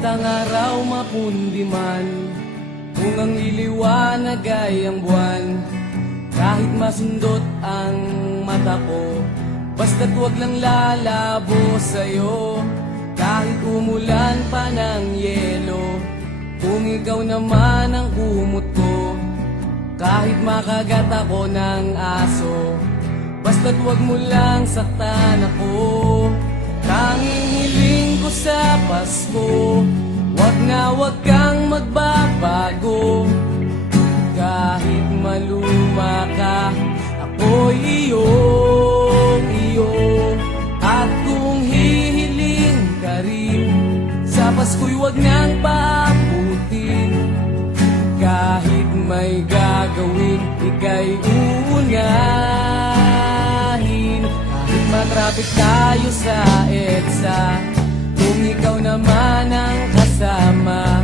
Kahit ang araw mapundi man, kung ang iliwanag ay ang buwan, kahit masundot ang mata ko, basta't wag lang lalabo sa'yo. Kahit umulan pa ng yelo, kung ikaw naman ang kumot ko, kahit makagat ako ng aso, basta't wag mo lang saktan ako. Tanging hiling ko sa Pasko, wag na wag kang magbabago. Kahit maluma ka, ako'y iyong iyo. At kung hihiling ka rin, sa Pasko'y wag nang paabutin. Kahit may gagawin, ika'y uunahin. Kahit matraffic tayo sa EDSA, kung ikaw naman ang kasama,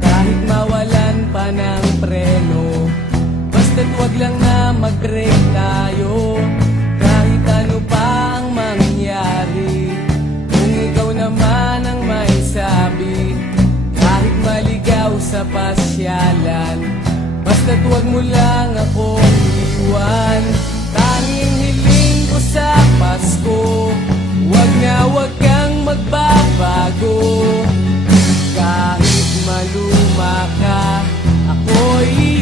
kahit mawalan pa ng preno, basta't wag lang na mag-break tayo. Kahit ano pa ang mangyari, kung ikaw naman ang may sabi, kahit maligaw sa pasyalan, basta't wag mo lang akong iwan. Tanging hiling ko sa Pasko, wag na wag kang magbabago. Kahit maluma ka, ako'y